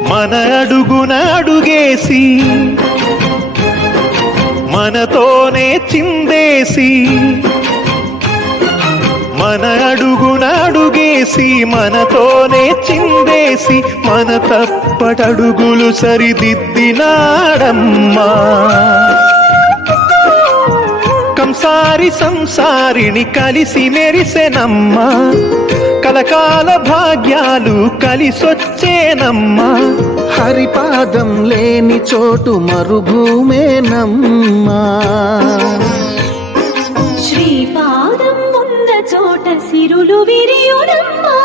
మన అడుగున అడుగేసి మనతోనే చిందేసి, మన అడుగున అడుగేసి మనతోనే చిందేసి, మన తప్పటడుగులు సరిదిద్దినాడమ్మా. కంసారి సంసారిని కలిసి మెరిసెనమ్మా, కలకాల భాగ్యాలు కలిసొచ్చేనమ్మా. హరిపాదం లేని చోటు మరుభూమేనమ్మా, శ్రీపాదం ఉన్న చోట సిరులు విరియునమ్మా.